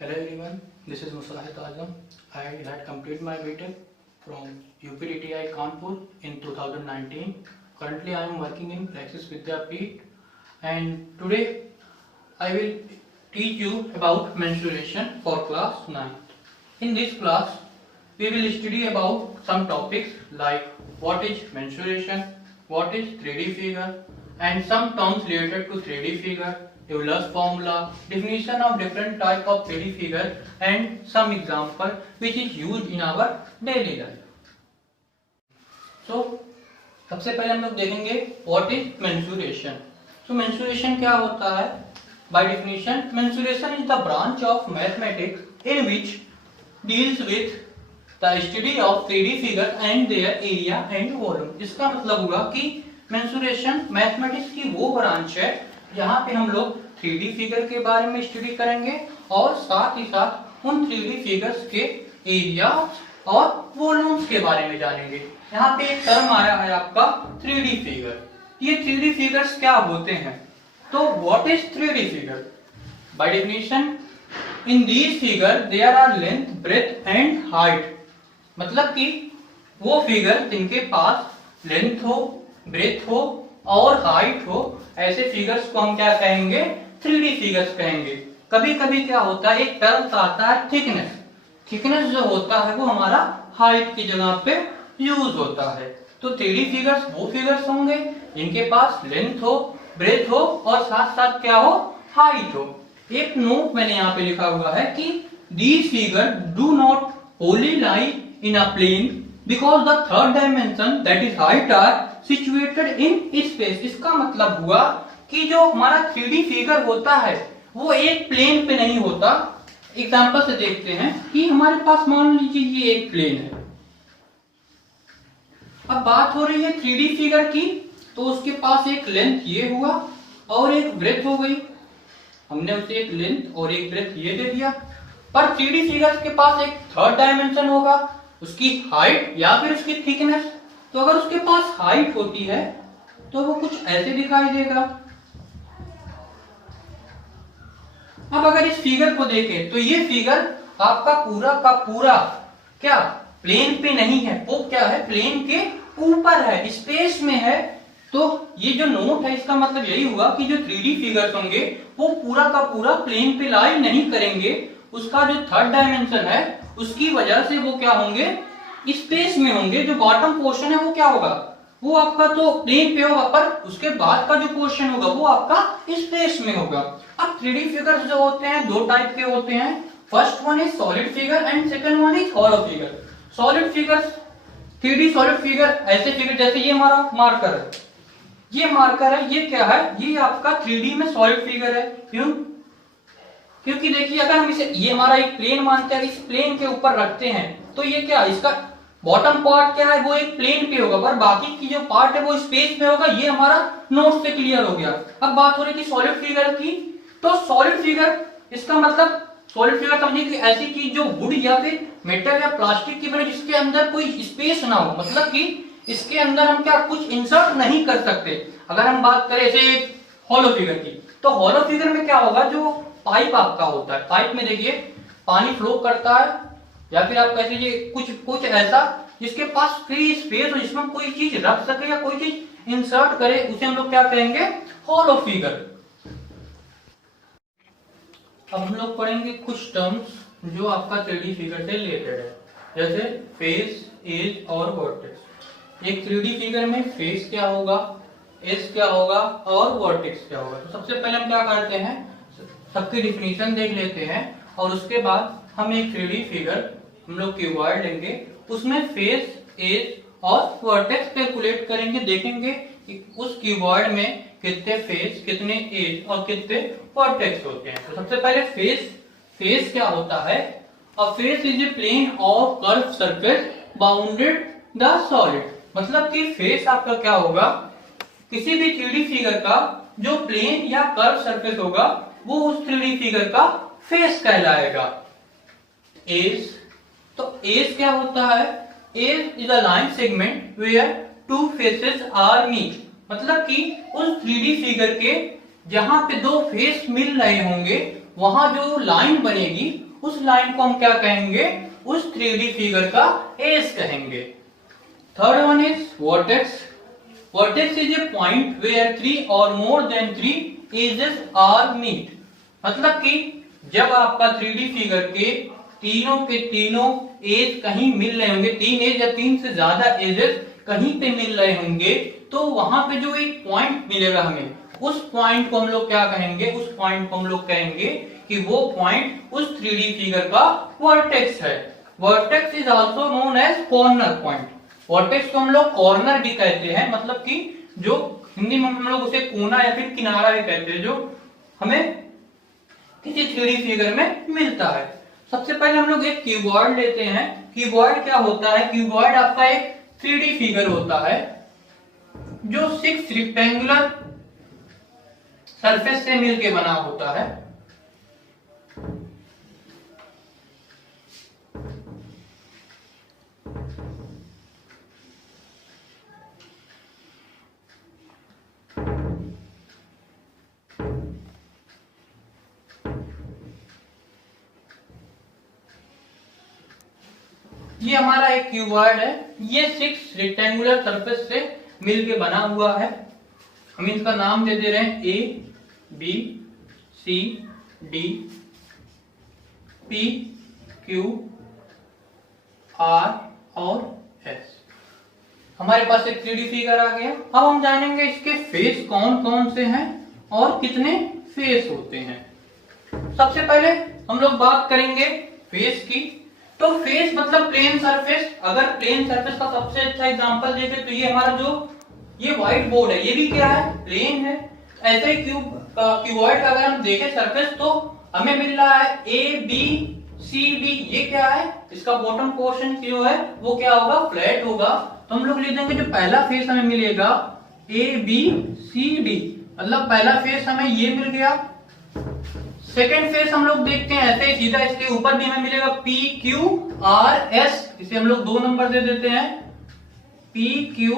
Hello everyone, this is Musahid Azam. I had completed my BTech from UPTTI Kanpur in 2019. Currently I am working in Praxis Vidyapeeth and today I will teach you about mensuration for class 9. In this class we will study about some topics like what is mensuration, what is 3D figure and some terms related to 3D figure, Euler's formula, definition of different type of 3D figure and some example which is used in our daily life. So सबसे पहले हम लोग देखेंगे what is mensuration. So mensuration क्या होता है? By definition, mensuration is the branch of mathematics in which deals with the study of 3D figure and their area and volume. इसका मतलब हुआ कि mensuration मैथमेटिक्स की वो ब्रांच है जहाँ पे हम लोग 3D फिगर के बारे में स्टडी करेंगे और साथ ही साथ उन 3D फिगर्स के एरिया और वॉल्यूम्स के बारे में जानेंगे। यहाँ पे एक टर्म आया है आपका 3D फिगर। ये 3D फिगर्स क्या होते हैं? तो what is 3D figure? By definition in these figure there are length, breadth and height. मतलब कि वो फिगर जिनके पास लेंथ हो, ब्रेथ हो और हाइट हो, ऐसे फिगर्स को हम क्या कहेंगे? 3D फिगर्स कहेंगे। कभी कभी क्या होता है, एक टर्म आता है थिकनेस। थिकनेस जो होता है वो हमारा हाइट की जगह पे यूज होता है। तो 3D फिगर्स वो फिगर्स होंगे इनके पास लेंथ हो, ब्रेथ हो और साथ साथ क्या हो? हाइट हो। एक नोट मैंने यहाँ पे लिखा हुआ है कि these figure do not wholly lie in a plane because the third dimension that is height are situated in space। इसका मतलब हुआ कि जो हमारा 3D फिगर होता है वो एक प्लेन पे नहीं होता। एग्जांपल से देखते हैं कि हमारे पास मान लीजिए ये एक प्लेन है। अब बात हो रही है 3D फिगर की, तो उसके पास एक लेंथ ये हुआ और एक ब्रेथ हो गई। हमने उसे एक लेंथ और एक ब्रेथ ये दे दिया। पर 3D फिगर्स के पास एक थर्ड डायमेंशन होगा, उसकी हाइट या फिर उसकी थिकनेस। तो अगर उसके पास हाइट होती है तो वो कुछ ऐसे दिखाई देगा। अब अगर इस फिगर को देखें तो ये फिगर आपका पूरा का पूरा क्या प्लेन पे नहीं है, वो क्या है? प्लेन के ऊपर है, स्पेस में है। तो ये जो नोट है इसका मतलब यही हुआ कि जो 3D फिगर्स होंगे वो पूरा का पूरा प्लेन पे लाई नहीं करेंगे। उसका जो थर्ड डायमेंशन है उसकी वजह से वो क्या होंगे? स्पेस में होंगे। जो बॉटम पोर्शन है वो क्या होगा? वो आपका तो प्लेन पे होगा, पर उसके बाद का जो पोर्शन होगा वो आपका स्पेस में होगा। अब 3D फिगर्स जो होते हैं दो टाइप के होते हैं। First one is solid figure and second one is hollow figure. Solid figures, 3D solid figure ऐसे फिगर जैसे ये हमारा मार्कर है, ये मार्कर है, ये क्या है? ये आपका 3D में सॉलिड फिगर है। क्यों? क्योंकि देखिए अगर हम इसे, ये हमारा एक प्लेन मानते हैं, इस प्लेन के ऊपर रखते हैं तो ये क्या, इसका बॉटम पार्ट क्या है? वो एक प्लेन पे होगा, पर बाकी की जो पार्ट है वो स्पेस में होगा। ये हमारा नोट से क्लियर हो गया। अब बात हो रही थी सॉलिड फिगर की। तो सॉलिड फिगर, इसका मतलब सॉलिड फिगर समझिए कि ऐसी चीज जो वुड या फिर मेटल या प्लास्टिक की बने, जिसके अंदर कोई स्पेस ना हो। मतलब कि इसके अंदर हम क्या कुछ इंसर्ट नहीं कर सकते। अगर हम बात करें ऐसे हॉलो फिगर की, तो हॉलो फिगर में क्या होगा? जो पाइप आपका होता है, पाइप में देखिए पानी फ्लो करता है, या फिर आप कह लीजिए कुछ ऐसा जिसके पास फ्री स्पेस हो, जिसमें कोई चीज रख सके या कोई चीज इंसर्ट करे, उसे हम लोग क्या कहेंगे? Hollow figure. अब हम लोग पढ़ेंगे कुछ टर्म्स जो आपका 3D फिगर से रिलेटेड है, जैसे फेस, एज और वर्टेक्स। एक 3D फिगर में फेस क्या होगा, एज क्या होगा और वर्टेक्स क्या होगा। तो सबसे पहले हम क्या करते हैं, सबकी डिफिनीशन देख लेते हैं और उसके बाद हम एक 3D फिगर हम लोग क्यूबॉइड लेंगे, उसमें फेस, एज और वर्टेक्स कैलकुलेट करेंगे। देखेंगे कि उस क्यूबॉइड में कितने फेस, कितने एज और कितने वर्टेक्स होते हैं। तो सबसे पहले फेस क्या होता है? A face is a plane of curve surface bounded the solid. मतलब कि फेस आपका क्या होगा? किसी भी 3D फिगर का जो प्लेन या कर्व सरफेस होगा वो उस 3D फिगर का फेस कहलाएगा। एज, तो एज क्या होता है? Edge is a line segment where two faces are meet. मतलब कि उस 3D फिगर के जहां पे दो फेस मिल रहे होंगे वहां जो लाइन बनेगी उस लाइन को हम क्या कहेंगे, उस 3D फिगर का एज कहेंगे। Third one is vertex. Vertex is a point where 3 और more than 3 edges are meet. मतलब कि जब आपका 3D फिगर के तीनों एज कहीं मिल रहे होंगे, 3 एज या 3 से ज्यादा एजेस कहीं पे मिल रहे होंगे, तो वहां पे जो एक पॉइंट मिलेगा हमें, उस पॉइंट को हम लोग क्या कहेंगे, उस पॉइंट को हम लोग कहेंगे कि वो पॉइंट उस 3D फिगर का वर्टेक्स है। Vertex is also known as corner point. Vertex को हम लोग कॉर्नर भी कहते हैं, मतलब कि जो हिंदी में हम लोग उसे कोना या फिर किनारा भी कहते हैं, जो हमें किसी 3D फिगर में मिलता है। सबसे पहले हम लोग एक क्यूबॉइड लेते हैं। क्यूबॉइड क्या होता है, क्यूबॉइड आपका एक 3D फिगर होता है जो 6 रेक्टेंगुलर सरफेस से मिलके बना होता है। ये हमारा एक क्यूबॉइड है, ये 6 रेक्टेंगुलर सरफेस से मिलके बना हुआ है। हम इसका नाम दे दे रहे हैं A B C D P Q R और एस। हमारे पास एक 3D फिगर आ गया। अब हम जानेंगे इसके फेस कौन कौन से हैं और कितने फेस होते हैं। सबसे पहले हम लोग बात करेंगे फेस की। तो फेस मतलब प्लेन सरफेस। अगर प्लेन सरफेस का सबसे अच्छा एग्जांपल देखें तो ये हमारा जो ये व्हाइट बोर्ड है, ये भी क्या है, प्लेन है। ऐसे ही क्यूबॉइड का अगर हम देखें सरफेस तो हमें मिल रहा है ए बी सी डी। ये क्या है, इसका बॉटम पोर्शन जो है वो क्या होगा, फ्लैट होगा। तो हम लोग लिख देंगे जो पहला फेस हमें मिलेगा ए बी सी डी, मतलब पहला फेस हमें ये मिल गया। सेकेंड फेस हम लोग देखते हैं ऐसे ही सीधा, इसके ऊपर भी हमें मिलेगा पी क्यू आर एस। इसे हम लोग 2 नंबर दे देते हैं, पी क्यू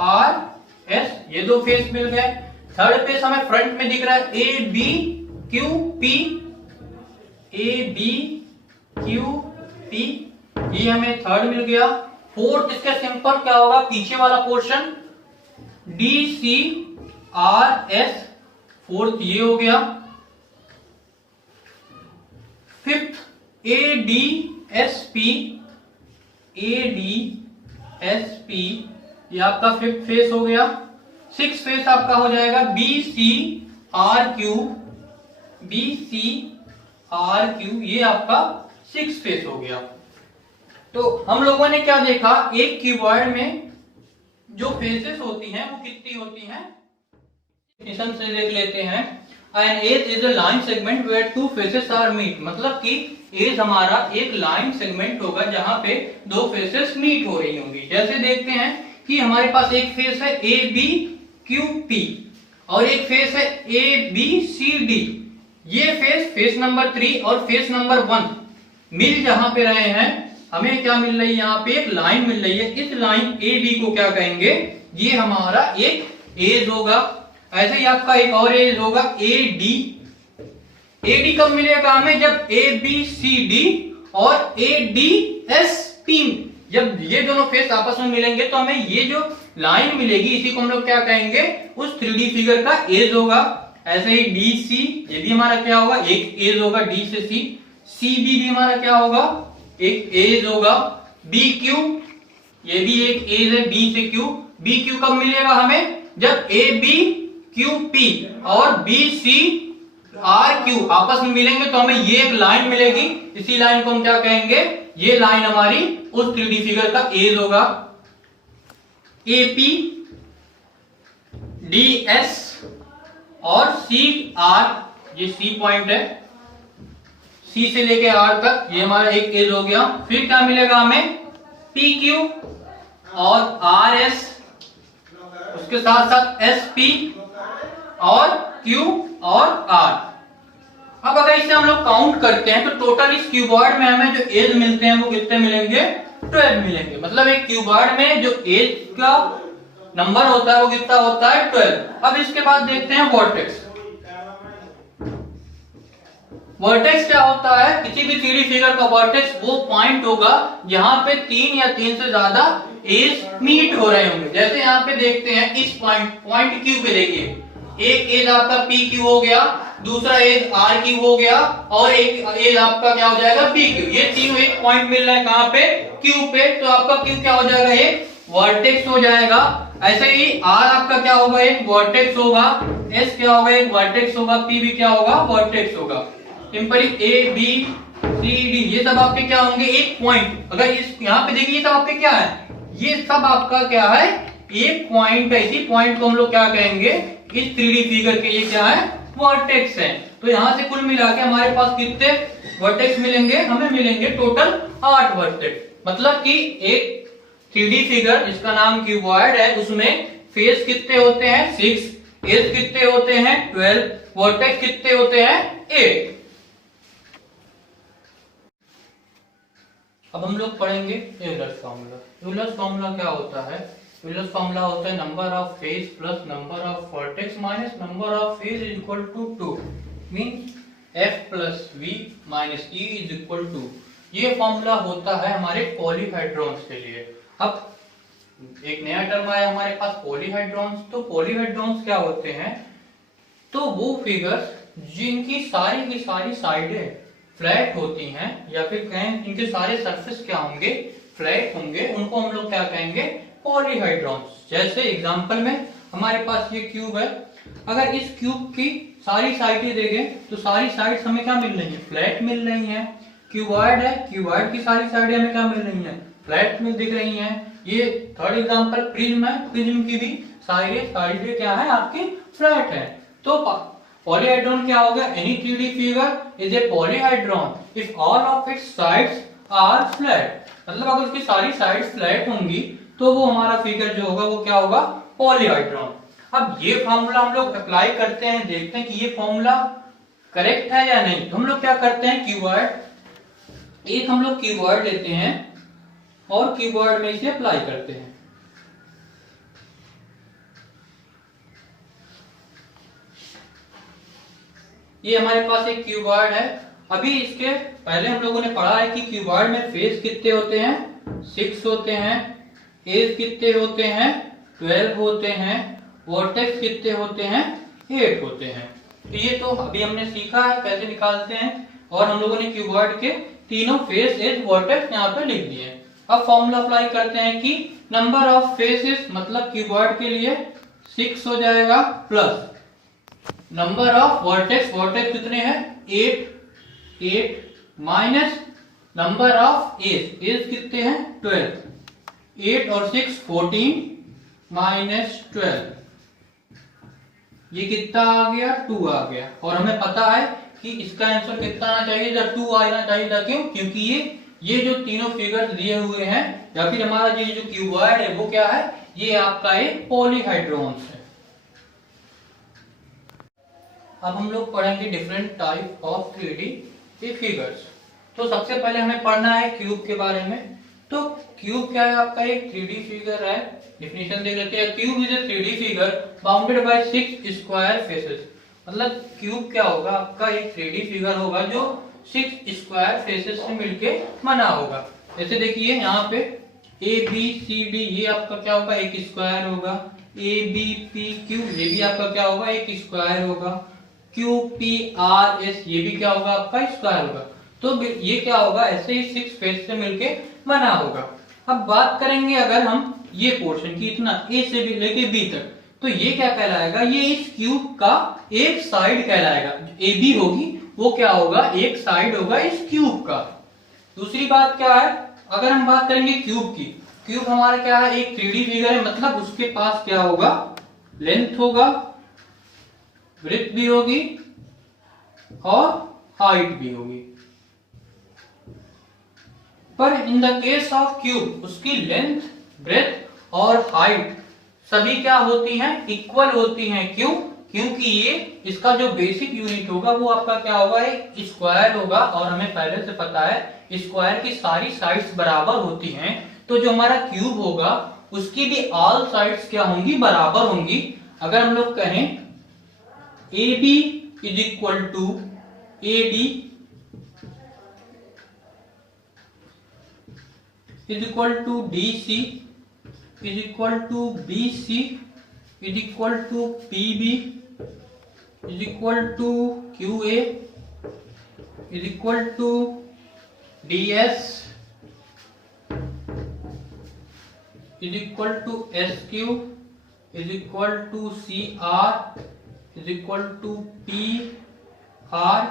आर एस। ये 2 फेस मिल गए। थर्ड फेस हमें फ्रंट में दिख रहा है A B Q P, A B Q P, ये हमें थर्ड मिल गया। फोर्थ इसका सिंपल क्या होगा, पीछे वाला portion D C R S, fourth ये हो गया। Fifth A D S P, A D S P, ये आपका फिफ्थ फेस हो गया। सिक्स फेस आपका हो जाएगा B C R Q, B C R Q, ये आपका 6 फेस हो गया। तो हम लोगों ने क्या देखा, एक क्यूबॉइड में जो फेसेस होती हैं वो कितनी होती हैं। डेफिनेशन से देख लेते हैं। An edge is a line segment where 2 faces are meet। मतलब कि एज हमारा एक लाइन सेगमेंट होगा जहां पे 2 फेसेस मीट हो रही होंगी। जैसे देखते हैं कि हमारे पास एक फेस है ए बी क्यू पी और एक फेस है ए बी सी डी। ये फेस नंबर 3 और फेस नंबर 1 मिल जहां पे रहे हैं, हमें क्या मिल रही है, यहाँ पे एक लाइन मिल रही है। इस लाइन ए बी को क्या कहेंगे, ये हमारा एक एज होगा। ऐसे ही आपका एक और एज होगा ए डी। ए डी कब मिलेगा हमें, जब ए बी सी डी और ए डी एस पी, जब ये दोनों फेस आपस में मिलेंगे तो हमें ये जो लाइन मिलेगी इसी को हम लोग क्या कहेंगे, उस 3D फिगर का एज होगा। ऐसे ही डी सी, ये भी हमारा क्या होगा, एक एज होगा डी से सी। सी बी भी हमारा क्या होगा, एक एज होगा। बी क्यू, ये भी एक एज है बी से क्यू। बी क्यू कब मिलेगा हमें, जब ए बी क्यू पी और बी सी आर क्यू आपस में मिलेंगे तो हमें ये एक लाइन मिलेगी। इसी लाइन को हम क्या कहेंगे, ये लाइन हमारी उस 3D फिगर का एज होगा। ए पी डी एस और सी आर, ये सी पॉइंट है, सी से लेके आर तक ये हमारा एक एज हो गया। फिर क्या मिलेगा हमें, पी क्यू और आर एस, उसके साथ साथ एस पी और क्यू और आर। अब अगर इसे हम लोग काउंट करते हैं तो टोटल इस क्यूबॉइड में हमें जो एज मिलते हैं वो कितने मिलेंगे, 12 मिलेंगे। मतलब एक क्यूबॉइड में जो एज का नंबर होता है वो कितना होता है, 12। अब इसके बाद देखते हैं वर्टेक्स। वर्टेक्स क्या होता है, किसी भी 3D फिगर का वर्टेक्स वो पॉइंट होगा जहां पे 3 या 3 से ज्यादा एज मीट हो रहे होंगे। जैसे यहाँ पे देखते हैं इस पॉइंट क्यू पे देखिए, एक एज आपका पी क्यू हो गया, दूसरा एज आर क्यू हो गया और एक एज आपका क्या हो जाएगा पी क्यू। ये तीनों एक पॉइंट मिल रहा है कहां पे, क्यू पे, तो आपका क्यू क्या हो जाएगा, एक वर्टेक्स हो जाएगा। ऐसे ही आर आपका क्या होगा, एक वर्टेक्स होगा, एस क्या होगा, एक वर्टेक्स होगा, पी भी क्या होगा, वर्टेक्स होगा। Simply A B C D ये सब आपके क्या होंगे, एक पॉइंट। अगर इस यहाँ पे देखिए ये सब आपके क्या है, ये सब आपका क्या है, एक पॉइंट है। इसी पॉइंट को हम लोग क्या कहेंगे, इस 3D फिगर के ये क्या है, वर्टेक्स है। तो यहाँ से कुल मिला के हमारे पास कितने वर्टेक्स मिलेंगे, हमें मिलेंगे टोटल 8 वर्टेक्स। मतलब कि एक 3D फिगर जिसका नाम क्यूबॉइड है उसमें फेस कितने होते हैं, 6, एज कितने होते हैं, 12, वर्टेक्स कितने होते हैं, 8। अब हम लोग पढ़ेंगे यूलर्स फॉर्मूला। यूलर्स फॉर्मूला क्या होता है, यूलर्स फॉर्मूला होता है number of face plus number of vertex minus number of face is equal to 2, means f plus v minus e is equal to. ये फॉर्मूला होता है हमारे पॉलीहाइड्रॉन्स के लिए। अब एक नया टर्म आया हमारे पास, पॉलीहाइड्रॉन्स। तो पॉलीहाइड्रॉन्स क्या होते हैं, तो वो फिगर्स जिनकी सारी की सारी साइडें फ्लैट होती हैं, या फिर कहें इनके सारे सरफेस क्या होंगे, फ्लैट होंगे, उनको हम लोग क्या कहेंगे, पॉलीहाइड्रॉन्स। जैसे एग्जांपल में हमारे पास ये क्यूब है, अगर इस क्यूब की सारी साइडें देखें तो सारी साइड्स हमें क्या मिल रही है, फ्लैट मिल रही हैं। क्यूबॉइड है, क्यूबॉइड की सारी साइडें हमें क्या मिल रही हैं, फ्लैट में दिख रही हैं। ये थर्ड एग्जांपल प्रिज्म है, प्रिज्म की भी साइडें क्या है आपकी, फ्लैट है। तो पॉलीहाइड्रॉन क्या होगा, any 3D figure is a polyhedron if all of its sides are flat. मतलब अगर उसकी सारी साइड्स फ्लैट होंगी तो वो हमारा फिगर जो होगा वो क्या होगा, पॉलीहाइड्रॉन। अब ये फॉर्मूला हम लोग अप्लाई करते हैं, देखते हैं कि ये फॉर्मूला करेक्ट है या नहीं। तो हम लोग क्या करते हैं, क्यूबॉइड, एक हम लोग क्यूबॉइड लेते हैं और क्यूबॉइड में इसे अप्लाई करते हैं। ये हमारे पास एक क्यूबॉइड है। अभी इसके पहले हम लोगों ने पढ़ा है कि क्यूबॉइड में फेस कितने होते हैं, 6 होते हैं, एज कितने होते हैं, 12 होते हैं, वर्टेक्स कितने होते हैं, 8 होते हैं। तो ये तो अभी हमने सीखा है कैसे निकालते हैं, और हम लोगों ने क्यूबॉइड के तीनों फेस, एज, वर्टेक्स यहाँ पे लिख दिए। अब फॉर्मूला अप्लाई करते हैं कि नंबर ऑफ फेसेस मतलब क्यूबॉइड के लिए 6 हो जाएगा, plus number of vertex, vertex कितने हैं, 8 minus number of edge, edge कितने हैं, 12, 8 और 6 14 माइनस 12, ये कितना आ गया, 2 आ गया। और हमें पता है कि इसका आंसर कितना आना चाहिए, जब 2 आना चाहिए था। क्यों, क्योंकि ये जो तीनों फिगर्स दिए हुए हैं, या फिर हमारा ये जो क्यूबॉइड है वो क्या है, ये आपका एक पॉलीहाइड्रॉन्स है। अब हम लोग पढ़ेंगे different type of 3D figures. तो सबसे पहले हमें पढ़ना है क्यूब के बारे में। तो क्यूब क्या है, आपका एक 3D फिगर है। डिफिनेशन देख लेते हैं, cube is a 3D figure bounded by 6 square faces. मतलब क्यूब क्या होगा, आपका एक 3D फिगर होगा जो 6 स्क्वायर फेसेस से मिलके बना होगा। जैसे देखिए यहाँ पे ए बी सी डी ये आपका क्या होगा, एक स्क्वायर होगा। ए बी पी क्यू ये भी आपका क्या होगा, एक स्क्वायर होगा। क्यू पी आर एस ये भी क्या होगा, आपका स्क्वायर होगा। तो ये क्या होगा, ऐसे ही 6 फेस से मिलके बना होगा। अब बात करेंगे अगर हम ये पोर्शन की, इतना ए से भी लेके बी तक, तो ये क्या कहलाएगा, ये इस क्यूब का एक साइड कहलाएगा। ए बी होगी वो क्या होगा, एक साइड होगा इस क्यूब का। दूसरी बात क्या है, अगर हम बात करेंगे क्यूब की, क्यूब हमारा क्या है, एक 3D फिगर है। मतलब उसके पास क्या होगा, लेंथ होगा, ब्रेथ भी होगी और हाइट भी होगी। पर in the case of cube उसकी लेंथ, ब्रेथ और हाइट सभी क्या होती हैं, इक्वल होती हैं। क्यों, क्योंकि ये इसका जो बेसिक यूनिट होगा वो आपका क्या होगा, एक स्क्वायर होगा। और हमें पहले से पता है स्क्वायर की सारी साइड्स बराबर होती हैं। तो जो हमारा क्यूब होगा उसकी भी ऑल साइड्स क्या होंगी, बराबर होंगी। अगर हम लोग कहें A B is equal to AD is equal to DC is equal to BC is equal to PB is equal to QA is equal to DS is equal to SQ is equal to CR is equal to PR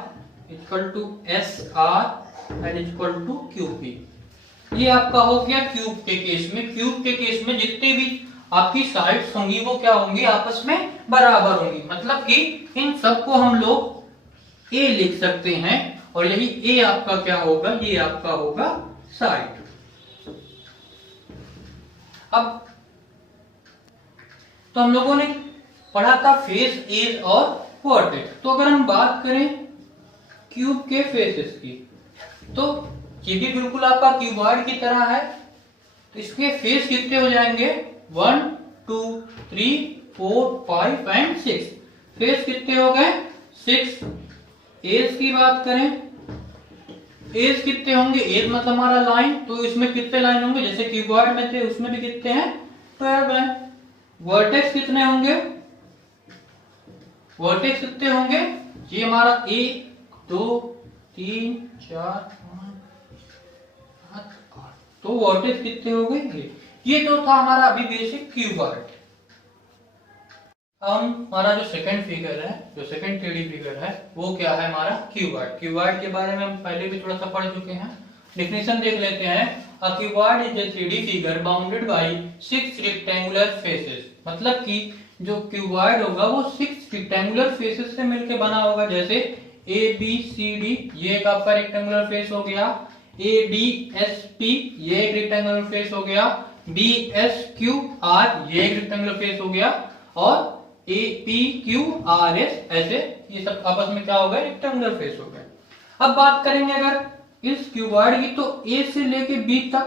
is equal to SR and is equal to QP। ये आपका हो गया cube के case में। Cube के case में जितने भी आपकी साइड्स होंगी वो क्या होंगी, आपस में बराबर होंगी। मतलब कि इन सबको हम लोग ए लिख सकते हैं और यही ए आपका क्या होगा, ये आपका होगा साइड। अब तो हम लोगों ने पढ़ा था फेस, एज और वर्टेक्स। तो अगर हम बात करें क्यूब के फेसेस की, तो ये भी बिल्कुल आपका क्यूबॉइड की तरह है। तो इसके फेस कितने हो जाएंगे, 1 2 3 4 5 एंड 6। फेस कितने हो गए, 6। एज की बात करें, एज कितने होंगे, एज मतलब हमारा लाइन, तो इसमें कितने लाइन होंगे, जैसे क्यूबॉइड में थे उसमें भी कितने हैं, 12 हैं। वर्टेक्स कितने होंगे, वर्टेक्स कितने होंगे, ये हमारा 1 2 3 4 5 8। तो वर्टेक्स कितने हो गए, ये तो था हमारा अभी बेसिक क्यूबॉइड। हमारा जो सेकंड फिगर है, जो सेकंड 3D फिगर है, वो क्या है हमारा क्यूबॉइड। क्यूबॉइड के बारे में हम पहले भी थोड़ा सा पढ़ चुके हैं। डेफिनेशन देख लेते हैं। A cuboid is a 3D figure bounded by 6 rectangular faces. मतलब कि जो क्यूबॉइड होगा वो 6 रेक्टेंगुलर फेसेस से मिलकर बना होगा। जैसे ABCD ये एक आपका रेक्टेंगुलर फेस हो गया, ADSP ये एक रेक्टेंगुलर फेस हो गया, BSQR ये एक रेक्टेंगुलर फेस हो गया, और APQRS ऐसे ये सब आपस में क्या हो गए, रेक्टेंगुलर फेस हो गए। अब बात करेंगे अगर इस क्यूबॉइड की, तो A से लेके B तक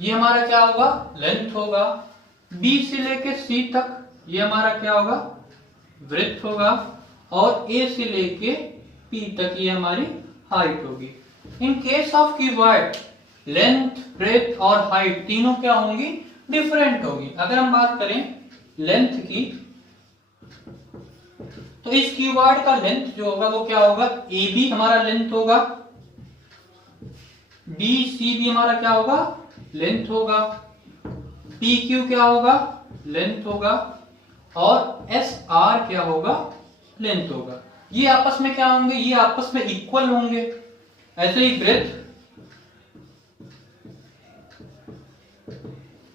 ये हमारा क्या होगा, लेंथ होगा। B से लेके C तक ये हमारा क्या होगा, ब्रेड्थ होगा। और A से लेके P तक ये हमारी हाइट होगी। In case of cuboid length, breadth और हाइट तीनों क्या होंगी, डिफरेंट होगी। अगर हम बात करें लेंथ की, तो इस क्यूबॉइड का लेंथ जो होगा वो क्या होगा, AB हमारा लेंथ होगा, BC भी हमारा क्या होगा, लेंथ होगा, PQ क्या होगा, लेंथ होगा, और SR क्या होगा, लेंथ होगा। ये आपस में क्या होंगे, ये आपस में इक्वल होंगे। ऐसे ही ब्रेड्थ,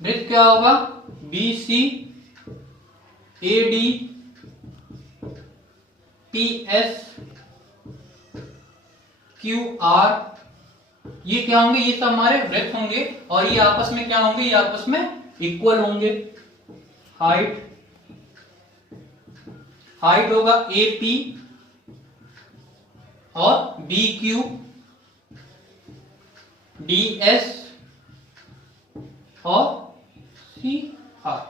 ब्रेड्थ क्या होगा, BC AD PS QR ये क्या होंगे, ये सब हमारे ब्रेड्थ होंगे और ये आपस में क्या होंगे, ये आपस में इक्वल होंगे। हाइट, हाइट होगा AP और BQ DS और CR।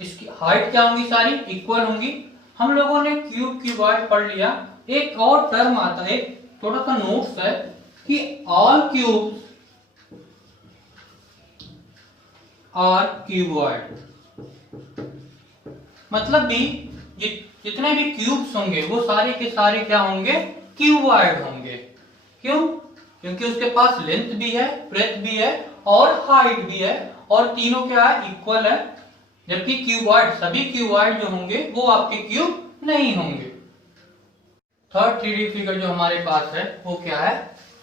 इसकी हाइट क्या होंगी, सारी इक्वल होंगी। हम लोगों ने क्यूब क्यूबॉइड पढ़ लिया। एक और टर्म आता है, थोड़ा सा नोट्स है कि ऑल क्यूब्स आर क्यूबॉइड। मतलब भी जितने भी क्यूब्स होंगे वो सारे के सारे क्या होंगे, क्यूबॉइड होंगे। क्यों, क्योंकि उसके पास लेंथ भी है, ब्रेड्थ भी है और हाइट भी है, और तीनों क्या है, इक्वल है। जबकि क्यूबॉइड, सभी क्यूबॉइड जो होंगे वो आपके क्यूब नहीं होंगे। थर्ड 3D फिगर जो हमारे पास है वो क्या है,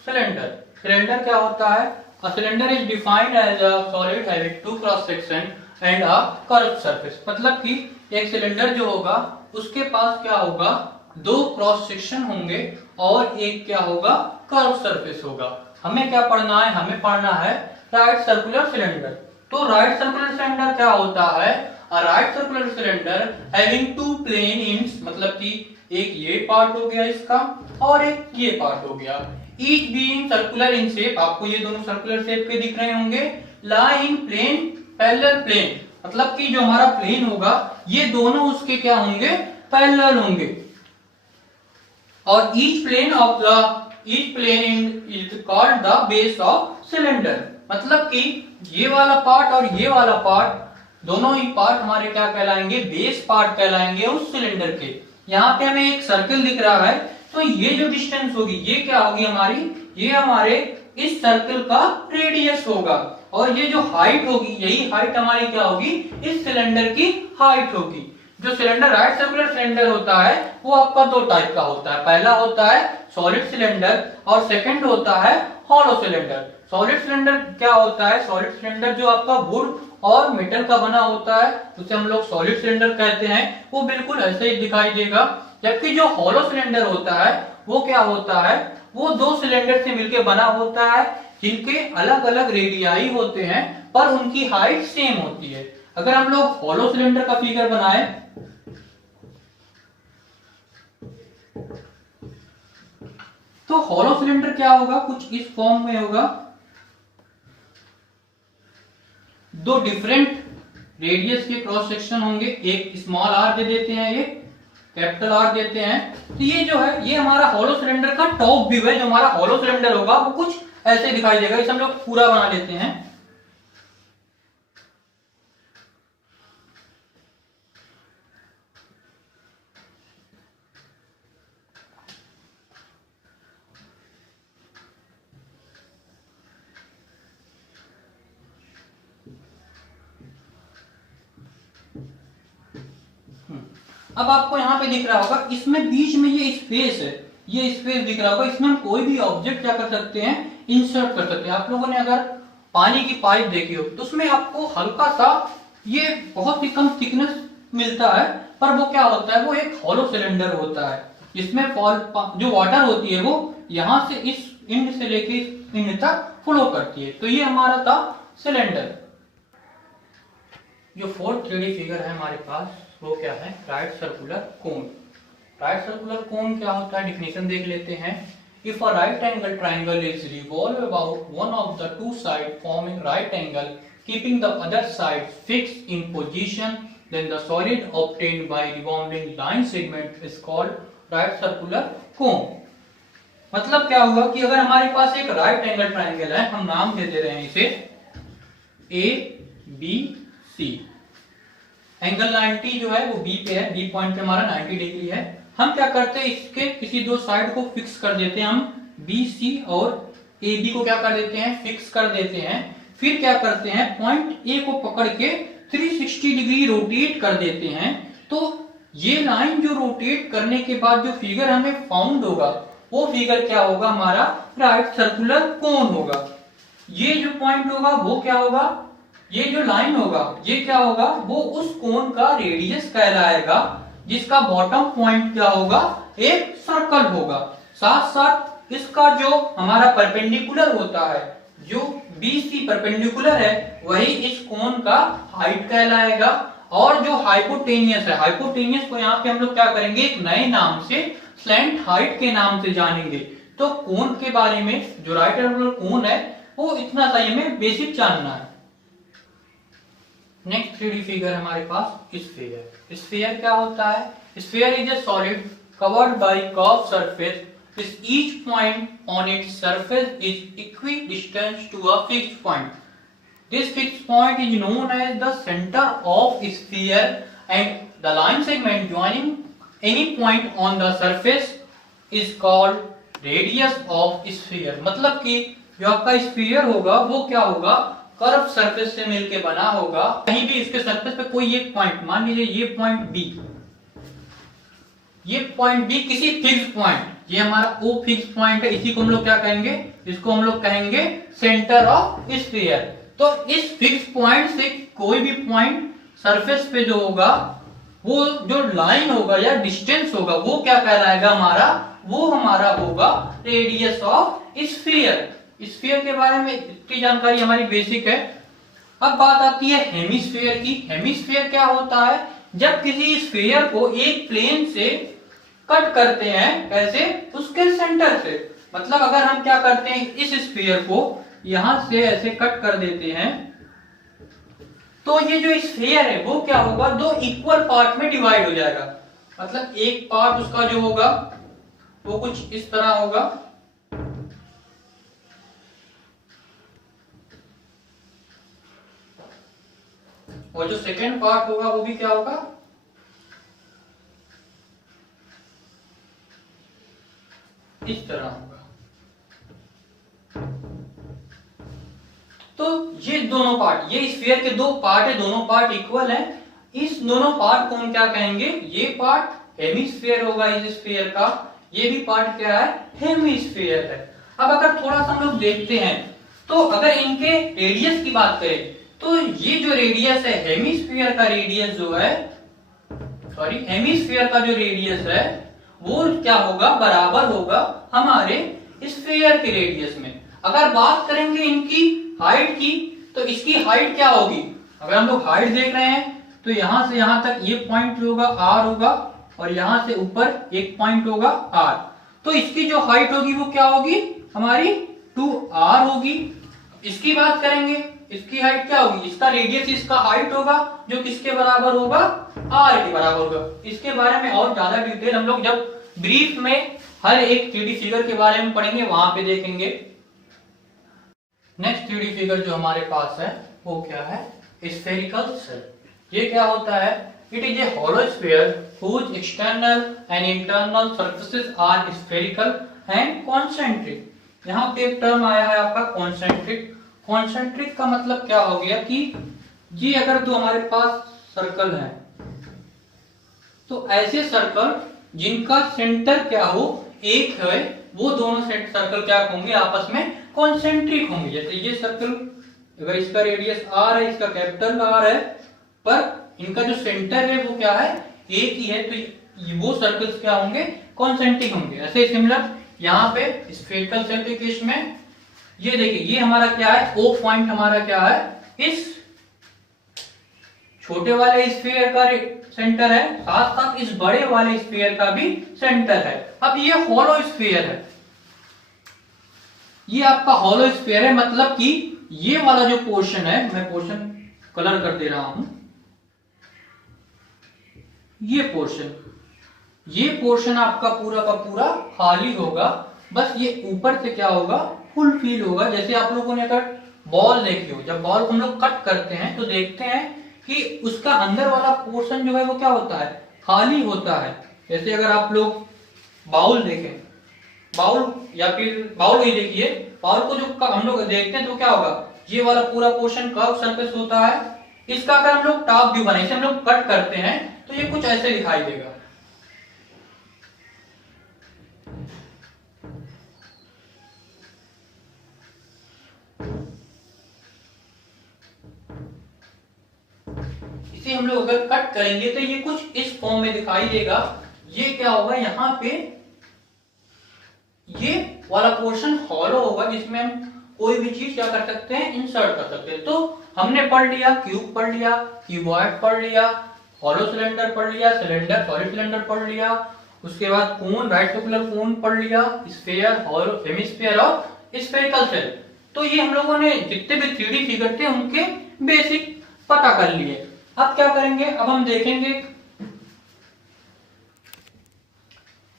सिलेंडर। सिलेंडर क्या होता है, a cylinder is defined as a solid having 2 cross section and a curved surface. मतलब कि एक सिलेंडर जो होगा उसके पास क्या होगा, 2 क्रॉस सेक्शन होंगे और एक क्या होगा, कर्व सरफेस होगा। हमें क्या पढ़ना है, हमें पढ़ना है राइट सर्कुलर सिलेंडर। तो राइट सर्कुलर सिलेंडर क्या होता है, right circular cylinder having 2 plane ends. मतलब कि एक ये पार्ट हो गया इसका और एक ये पार्ट हो गया। Each being circular in shape, आपको ये दोनों सर्कुलर शेप के दिख रहे होंगे। लाई इन प्लेन पैरेलल प्लेन, मतलब कि जो हमारा प्लेन होगा ये दोनों उसके क्या होंगे, पैरेलल होंगे और each plane is called the base of cylinder. मतलब कि ये वाला पार्ट और ये वाला पार्ट, दोनों ही पार्ट हमारे क्या कहलाएंगे, बेस पार्ट कहलाएंगे उस सिलेंडर के। यहाँ पे हमें एक सर्कल दिख रहा है, तो ये जो डिस्टेंस होगी ये क्या होगी हमारी, ये हमारे इस सर्कल का रेडियस होगा, और ये जो हाइट होगी यही हाइट हमारी क्या होगी, इस सिलेंडर की हाइट होगी। जो सिलेंडर राइट सर्कुलर सिलेंडर होता है वो आपका दो टाइप का होता है, पहला होता है सॉलिड सिलेंडर और सेकंड होता है हॉलो सिलेंडर। सॉलिड सिलेंडर क्या होता है, सॉलिड सिलेंडर जो आपका वुड और मेटल का बना होता है उसे हम लोग सॉलिड सिलेंडर कहते हैं, वो बिल्कुल ऐसे ही दिखाई देगा। जबकि जो हॉलो सिलेंडर होता है वो क्या होता है, वो दो सिलेंडर से मिलकर बना होता है जिनके अलग अलग रेडियाई होते हैं पर उनकी हाइट सेम होती है। अगर हम लोग हॉलो सिलेंडर का फिगर बनाए तो हॉलो सिलेंडर क्या होगा, कुछ इस फॉर्म में होगा। दो डिफरेंट रेडियस के क्रॉस सेक्शन होंगे, एक स्मॉल आर दे देते हैं, एक कैपिटल आर देते हैं। तो ये जो है ये हमारा हॉलो सिलेंडर का टॉप व्यू है। जो हमारा हॉलो सिलेंडर होगा वो कुछ ऐसे दिखाई देगा। इसे हम लोग पूरा बना लेते हैं। अब आपको यहाँ पे दिख रहा होगा, इसमें बीच में ये स्पेस है, ये स्पेस दिख रहा होगा, इसमें हम कोई भी ऑब्जेक्ट क्या कर सकते हैं, इंसर्ट कर सकते हैं। आप लोगों ने अगर पानी की पाइप देखी हो तो उसमें आपको हल्का सा ये बहुत ही कम थिकनेस मिलता है, पर वो क्या होता है, वो एक हॉलो सिलेंडर होता है जिसमें जो वाटर होती है वो यहाँ से इस इंड से लेके इस इंड तक फ्लो करती है। तो ये हमारा था सिलेंडर। जो फोर्थ 3D फिगर है हमारे पास वो क्या है, right circular cone. Right circular cone क्या होता है, डिफिनेशन देख लेते हैं। If a right angle triangle is revolve about one of the two side forming right angle keeping the other side fixed in position, then the solid obtained by revolving line segment is called right circular cone. मतलब क्या हुआ कि अगर हमारे पास एक right angle triangle है, हम नाम दे दे रहे हैं इसे ABC। एंगल 90 जो है वो बी पे है, बी पॉइंट पे हमारा 90 डिग्री है। हम क्या करते हैं, इसके किसी दो साइड को फिक्स कर देते हैं, हम BC और AB को क्या कर देते हैं, फिक्स कर देते हैं। फिर क्या करते हैं, पॉइंट A को पकड़ के 360 डिग्री रोटेट कर देते हैं। तो ये लाइन जो रोटेट करने के बाद जो फिगर हमें फाउंड होगा वो फिगर क्या होगा, हमारा राइट सर्कुलर कोन होगा। ये जो पॉइंट होगा वो क्या होगा, ये जो लाइन होगा ये क्या होगा, वो उस कोन का रेडियस कहलाएगा जिसका बॉटम पॉइंट क्या होगा, एक सर्कल होगा। साथ साथ इसका जो हमारा परपेंडिकुलर होता है, जो BC परपेंडिकुलर है, वही इस कोन का हाइट कहलाएगा। और जो हाइपोटेनियस है, हाइपोटेनियस को यहाँ पे हम लोग क्या करेंगे, एक नए नाम से स्लैंट हाइट के नाम से जानेंगे। तो कोन के बारे में, जो राइट एंगल कोन है, वो इतना सा हमें बेसिक जानना है। नेक्स्ट 3D फिगर हमारे पास स्फीयर। स्फीयर क्या होता है, sphere is a solid covered by curve surface, each point on its surface is equidistant to a fixed point. This fixed point is known as the center of sphere, and the line segment joining any point on the surface is called radius of sphere. मतलब कि जो आपका sphere होगा वो क्या होगा, curve surface से मिलके बना होगा। कहीं भी इसके सरफेस पे कोई एक पॉइंट, मान लीजिए ये पॉइंट B, ये पॉइंट B किसी फिक्स पॉइंट, ये हमारा O फिक्स पॉइंट है, इसी को हम लोग क्या कहेंगे, इसको हम लोग कहेंगे सेंटर ऑफ स्फीयर। तो इस फिक्स पॉइंट से कोई भी पॉइंट सरफेस पे जो होगा, वो जो लाइन होगा या डिस्टेंस होगा वो क्या कहलाएगा हमारा, वो हमारा होगा रेडियस ऑफ स्फीयर। स्फीयर के बारे में इतनी जानकारी हमारी बेसिक है। अब बात आती है हेमिस्फीयर की। हेमिस्फीयर क्या होता है, जब किसी स्फीयर को एक प्लेन से कट करते हैं, कैसे, उसके सेंटर से। मतलब अगर हम क्या करते हैं, इस स्फीयर को यहां से ऐसे कट कर देते हैं, तो ये जो स्फीयर है वो क्या होगा, दो इक्वल पार्ट में डिवाइड हो जाएगा। मतलब एक पार्ट उसका जो होगा वो कुछ इस तरह होगा, और जो सेकेंड पार्ट होगा वो भी क्या होगा, इस तरह होगा। तो ये दोनों पार्ट, ये स्फीयर के दो पार्ट है, दोनों पार्ट इक्वल है। इस दोनों पार्ट को हम क्या कहेंगे, ये पार्ट हेमिस्फीयर होगा इस स्फीयर का, ये भी पार्ट क्या है, हेमिस्फीयर है। अब अगर थोड़ा सा हम लोग देखते हैं तो अगर इनके रेडियस की बात करें तो ये जो रेडियस है हेमिस्फीयर का रेडियस जो है, सॉरी हेमिस्फीयर का जो रेडियस है वो क्या होगा, बराबर होगा हमारे स्फीयर के रेडियस में। अगर बात करेंगे इनकी हाइट की तो इसकी हाइट क्या होगी, अगर हम लोग हाइट देख रहे हैं तो यहां से यहां तक ये पॉइंट जो होगा आर होगा, और यहां से ऊपर एक पॉइंट होगा आर। तो इसकी जो हाइट होगी वो क्या होगी, हमारी 2r होगी। इसकी बात करेंगे, इसकी हाइट क्या होगी, इसका रेडियस इसका हाइट होगा जो किसके बराबर होगा, r के बराबर होगा। इसके बारे में और ज्यादा डिटेल हम लोग जब ब्रीफ में हर एक 3D फिगर के बारे में पढ़ेंगे वहां पे देखेंगे। नेक्स्ट 3D फिगर जो हमारे पास है वो क्या है, स्फेरिकल सेल। ये क्या होता है, it is a hollow sphere whose external and internal surfaces are spherical and concentric। यहाँ पे एक टर्म आया है आपका कॉन्सेंट्रिक। कॉन्सेंट्रिक का मतलब क्या हो गया कि ये अगर तो हमारे पास सर्कल है तो ऐसे सर्कल जिनका सेंटर क्या हो एक है, वो दोनों सर्कल क्या होंगे, आपस में कॉन्सेंट्रिक होंगे। जैसे ये सर्कल अगर इसका रेडियस r है, इसका कैपिटल R है, पर इनका जो सेंटर है वो क्या है, एक ही है, तो वो सर्कल्स क्या होंगे, कॉन्सेंट्रिक होंगे। ऐसे सिमिलर यहाँ पे स्फेरिकल सेल के केस में ये देखिए, ये हमारा क्या है, O पॉइंट हमारा क्या है, इस छोटे वाले स्फीयर का सेंटर है, साथ साथ इस बड़े वाले स्फीयर का भी सेंटर है। अब ये हॉलो स्फीयर है, ये आपका हॉलो स्फीयर है, मतलब कि ये वाला जो पोर्शन है, मैं पोर्शन कलर कर दे रहा हूं, ये पोर्शन आपका पूरा का पूरा खाली होगा, बस ये ऊपर से क्या होगा, फुल फिल होगा। जैसे आप लोगों ने अगर बॉल देखी हो, जब बॉल को हम लोग कट करते हैं तो देखते हैं कि उसका अंदर वाला पोर्शन जो है वो क्या होता है, खाली होता है। जैसे अगर आप लोग बाउल देखें, बाउल या फिर बाउल ही देखिए, बाउल को जो हम लोग देखते हैं तो क्या होगा, ये वाला पूरा पोर्शन कर्व सरफेस होता है। इसका अगर हम लोग टॉप व्यू बनाए, इसे हम लोग कट करते हैं तो ये कुछ ऐसे दिखाई देगा। इसे हम लोग अगर कट करेंगे तो ये कुछ इस फॉर्म में दिखाई देगा। ये क्या होगा, यहाँ पे ये वाला पोर्शन हॉलो होगा जिसमें हम कोई भी चीज क्या कर सकते हैं, इंसर्ट कर सकते हैं। तो हमने पढ़ लिया क्यूब, पढ़ लिया क्यूबॉइड, पढ़ लिया हॉलो सिलेंडर, पढ़ लिया सिलेंडर, सॉलिड सिलेंडर पढ़ लिया, उसके बाद कोन, राइट सर्कुलर कोन पढ़ लिया, स्फीयर, हॉलो, हेमिस्फीयर और स्फेरिकल सेल। तो ये हम लोगों ने जितने भी 3D फिगर थे उनके बेसिक पता कर लिए। अब क्या करेंगे, अब हम देखेंगे,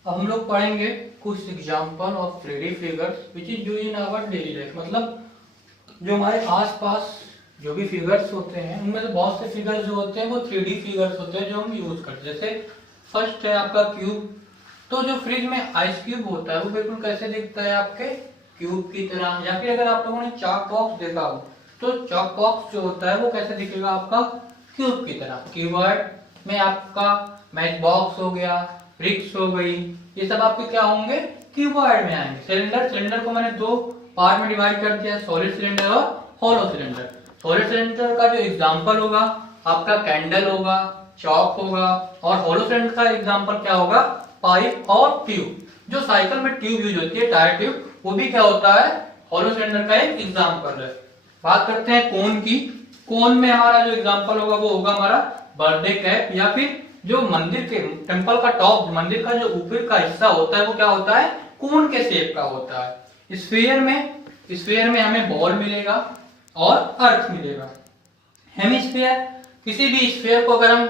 अब हम लोग पढ़ेंगे कुछ example of 3D figures which is used in our daily life. मतलब जो हमारे आसपास जो भी फिगर्स होते हैं उनमें से बहुत से फिगर्स जो होते हैं वो 3D फिगर्स होते हैं जो हम यूज करते हैं। जैसे फर्स्ट है आपका क्यूब। तो जो फ्रिज में आइस क्यूब होता है वो बिल्कुल कैसे दिखता है, आपके क्यूब की तरह। या फिर अगर आप लोगों ने चॉक बॉक्स देखा हो तो चॉक बॉक्स जो होता है वो कैसे दिखेगा, आपका क्यूब की तरह। क्यूबॉइड में आपका मैच बॉक्स हो गया, ब्रिक्स हो गई, ये सब आपके क्या होंगे, क्यूबॉइड में आएंगे। सिलेंडर, सिलेंडर को मैंने दो पार्ट में डिवाइड कर दिया, सॉलिड सिलेंडर और हॉलो सिलेंडर। सॉलिड सिलेंडर का जो एग्जांपल होगा आपका कैंडल होगा, चॉक होगा, और हॉलो सिलेंडर का एग्जांपल क्या होगा, पाइप और ट्यूब। जो साइकिल में ट्यूब यूज होती है, टायर ट्यूब, वो भी क्या होता है, हॉलो सिलेंडर का एक एग्जांपल है। बात करते हैं कोन की। कोन में हमारा जो एग्जांपल होगा वो होगा हमारा बर्थडे कैप, या फिर जो मंदिर के टेंपल का टॉप, मंदिर का जो ऊपर का हिस्सा होता है वो क्या होता है, कोन के शेप का होता है। स्फीयर में हमें बॉल मिलेगा और अर्थ मिलेगा। हेमिस्फीयर, किसी भी स्फीयर को अगर हम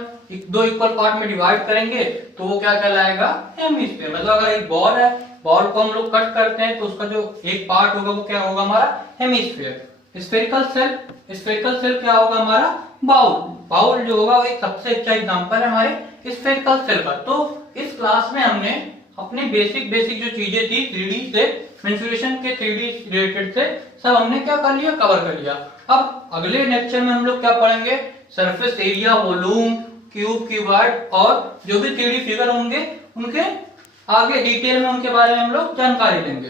दो इक्वल पार्ट में डिवाइड करेंगे तो वो क्या कहलाएगा, हेमिस्फीयर। मतलब अगर एक बॉल है, बॉल को हम लोग कट करते हैं तो उसका जो एक पार्ट होगा वो क्या होगा हमारा, हेमिस्फीयर। स्फेरिकल सेल क्या होगा हमारा, बाउल। बाउल जो होगा वो एक सबसे अच्छा एग्जांपल है हमारे स्फेरिकल सेल का। तो इस क्लास में हमने अपने बेसिक जो चीजें थी 3D से, मेंस्ट्रुएशन के 3D रिलेटेड से सब हमने क्या कर लिया, कवर कर लिया। अब अगले लेक्चर में हम लोग क्या पढ़ेंगे, surface area, volume, cube, cuboid और जो भी 3D फिगर होंगे उनके आगे डिटेल में उनके बारे में हम लोग जानकारी लेंगे।